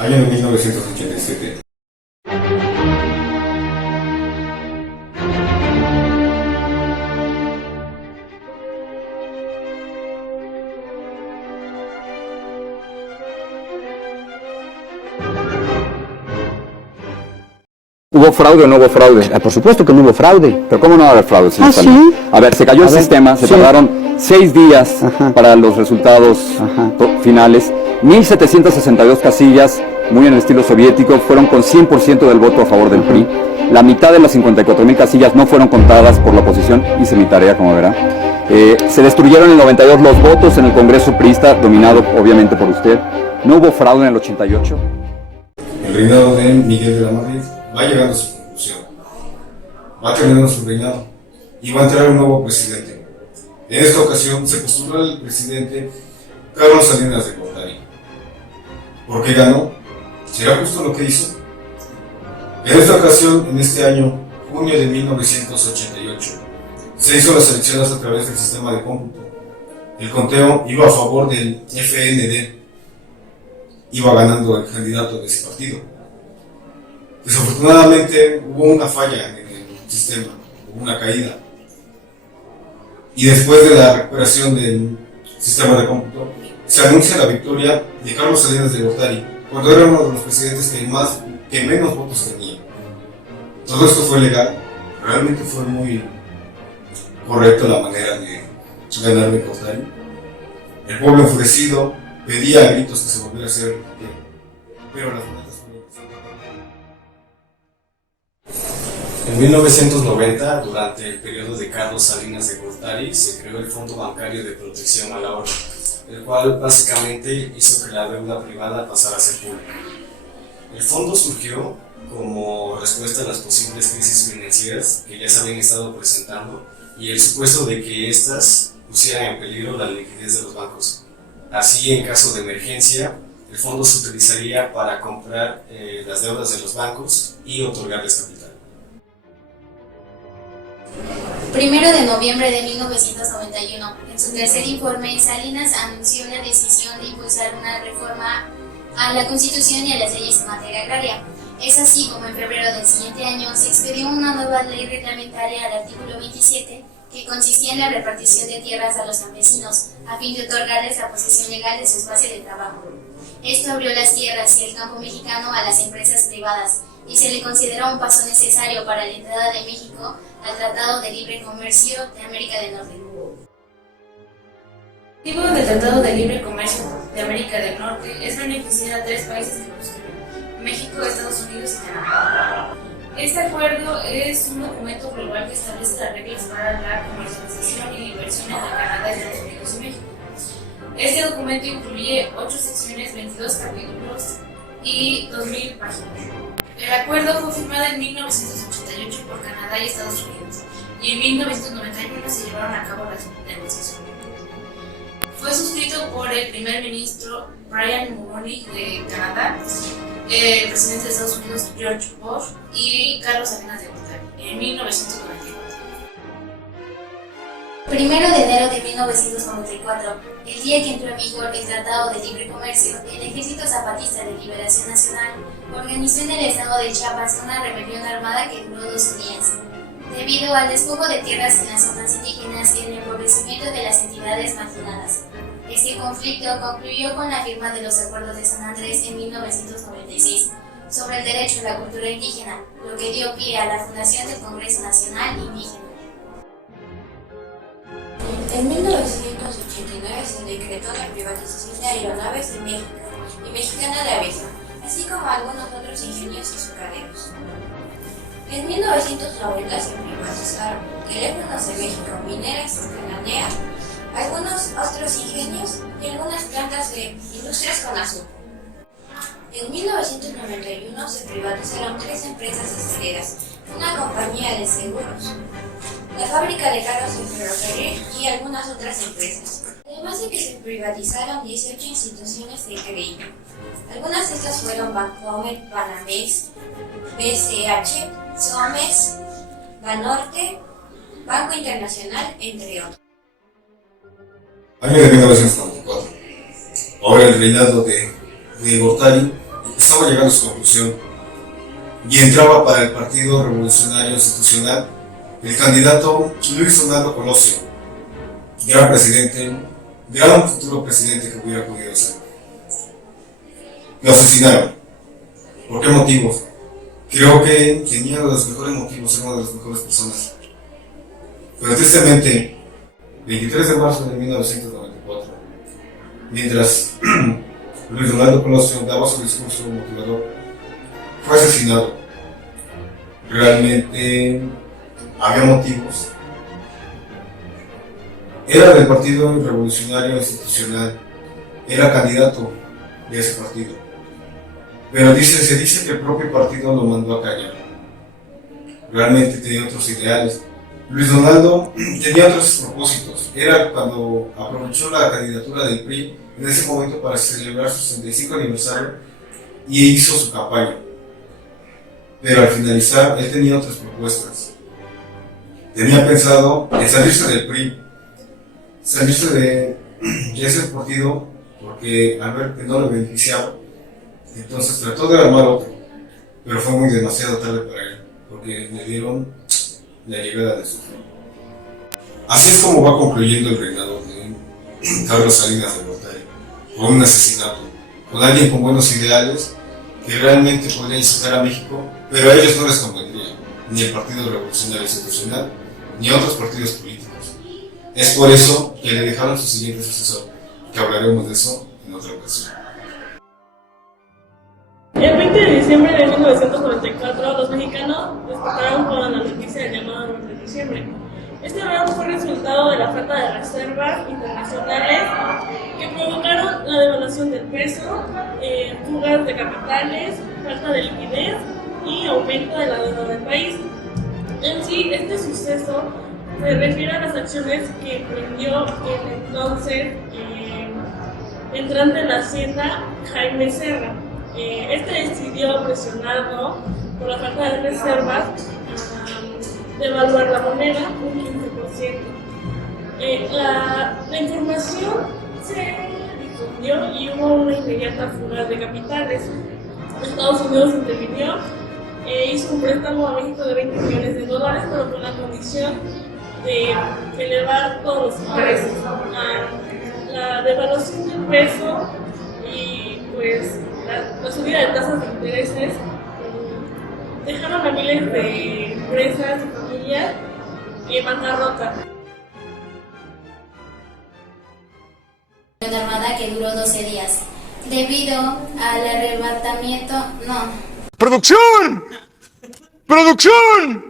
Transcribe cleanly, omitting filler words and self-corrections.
Año de 1987. ¿Hubo fraude o no hubo fraude? Por supuesto que no hubo fraude. Pero ¿cómo no va a haber fraude, señor ¿Sí? Salinas? A ver, se cayó el A ver, sistema, se sí. tardaron 6 días Ajá. para los resultados Ajá. finales. 1.762 casillas, muy en el estilo soviético, fueron con 100% del voto a favor del PRI. La mitad de las 54.000 casillas no fueron contadas por la oposición, hice mi tarea, como verá. Se destruyeron en el 92 los votos en el Congreso priista, dominado obviamente por usted. No hubo fraude en el 88. El reinado de Miguel de la Madrid va llegando a su conclusión. Va terminando su reinado y va a entrar un nuevo presidente. En esta ocasión se postuló al presidente Carlos Salinas de Gortari. ¿Por qué ganó? ¿Será justo lo que hizo? En esta ocasión, en este año, junio de 1988, se hizo las elecciones a través del sistema de cómputo. El conteo iba a favor del FND. Iba ganando el candidato de ese partido. Desafortunadamente hubo una falla en el sistema, hubo una caída. Y después de la recuperación del sistema de cómputo, se anuncia la victoria de Carlos Salinas de Gortari, cuando era uno de los presidentes que menos votos tenía. Todo esto fue legal, realmente fue muy correcto la manera de ganar de Gortari. El pueblo enfurecido pedía a gritos que se volviera a hacer, pero las boletas fueron. En 1990, durante el periodo de Carlos Salinas de Gortari, se creó el Fondo Bancario de Protección al Ahorro, el cual básicamente hizo que la deuda privada pasara a ser pública. El fondo surgió como respuesta a las posibles crisis financieras que ya se habían estado presentando y el supuesto de que éstas pusieran en peligro la liquidez de los bancos. Así, en caso de emergencia, el fondo se utilizaría para comprar las deudas de los bancos y otorgarles capital. 1 de noviembre de 1991, en su tercer informe, Salinas anunció la decisión de impulsar una reforma a la Constitución y a las leyes en materia agraria. Es así como en febrero del siguiente año se expedió una nueva ley reglamentaria al artículo 27, que consistía en la repartición de tierras a los campesinos, a fin de otorgarles la posesión legal de su espacio de trabajo. Esto abrió las tierras y el campo mexicano a las empresas privadas, y se le consideró un paso necesario para la entrada de México al Tratado de Libre Comercio de América del Norte. El objetivo del Tratado de Libre Comercio de América del Norte es beneficiar a 3 países que lo suscriben: México, Estados Unidos y Canadá. Este acuerdo es un documento global que establece las reglas para la comercialización y inversión entre Canadá, Estados Unidos y México. Este documento incluye 8 secciones, 22 capítulos y 2.000 páginas. El acuerdo fue firmado en 1988 por Canadá y Estados Unidos, y en 1991 se llevaron a cabo las negociaciones. Fue suscrito por el primer ministro Brian Mulroney de Canadá, el presidente de Estados Unidos George Bush y Carlos Salinas de Gortari en 1994. 1 de enero de 1994, el día que entró en vigor el Tratado de Libre Comercio, el Ejército Zapatista de Liberación Nacional organizó en el estado de Chiapas una rebelión armada que duró 12 días. Debido al despojo de tierras en las zonas indígenas y el empobrecimiento de las entidades marginadas. Este conflicto concluyó con la firma de los Acuerdos de San Andrés en 1996 sobre el derecho a la cultura indígena, lo que dio pie a la fundación del Congreso Nacional Indígena. En 1989 se decretó la privatización de Aeronaves de México y Mexicana de Aviación, así como algunos otros ingenios azucareros. En 1990 se privatizaron Teléfonos de México, Mineras, Cananea, algunos otros ingenios y algunas plantas de industrias con azúcar. En 1991 se privatizaron 3 empresas acereras, una compañía de seguros, la fábrica de carros de ferrocarril y algunas otras empresas. Además de que se privatizaron 18 instituciones de crédito. Algunas de estas fueron Bancomer, Banamex, BCH, Somex, Banorte, Banco Internacional, entre otros. Año de 1994. Ahora el reinado de Gortari estaba llegando a su conclusión y entraba para el Partido Revolucionario Institucional el candidato Luis Donaldo Colosio, gran presidente, gran futuro presidente que hubiera podido ser. Lo asesinaron. ¿Por qué motivos? Creo que tenía uno de los mejores motivos, era una de las mejores personas. Pero tristemente, 23 de marzo de 1994, mientras Luis Donaldo Colosio daba su discurso motivador, fue asesinado. Realmente había motivos. Era del Partido Revolucionario Institucional, era candidato de ese partido. Pero se dice que el propio partido lo mandó a callar. Realmente tenía otros ideales. Luis Donaldo tenía otros propósitos. Era cuando aprovechó la candidatura del PRI en ese momento para celebrar su 65 aniversario y hizo su campaña. Pero al finalizar, él tenía otras propuestas. Tenía pensado en salirse del PRI, salirse de ese partido, porque al ver que no le beneficiaba, entonces trató de armar otro, pero fue muy demasiado tarde para él, porque le dieron la llegada de su fin. Así es como va concluyendo el reinado de Carlos Salinas de Gortari, con un asesinato, con alguien con buenos ideales que realmente podría incitar a México, pero a ellos no les convendría, ni el Partido Revolucionario Institucional, ni otros partidos políticos. Es por eso que le dejaron su siguiente sucesor, que hablaremos de eso en otra ocasión. El 20 de diciembre de 1994, los mexicanos despertaron con la noticia del llamado 9 de diciembre. Este error fue resultado de la falta de reservas internacionales que provocaron la devaluación del peso, fugas de capitales, falta de liquidez y aumento de la deuda del país. En sí, este suceso se refiere a las acciones que emprendió el entonces entrante en la hacienda Jaime Serra. Este decidió, presionado por la falta de reservas, devaluar la moneda un 15%. La información se difundió y hubo una inmediata fuga de capitales. Estados Unidos intervino, hizo un préstamo a México de $20 millones, pero con la condición de elevar todos los intereses. La devaluación del peso y pues la subida de tasas de intereses dejaron a miles de empresas y familias en bancarrota. Una armada que duró 12 días. Debido al arrebatamiento, ¡Producción! ¡Producción!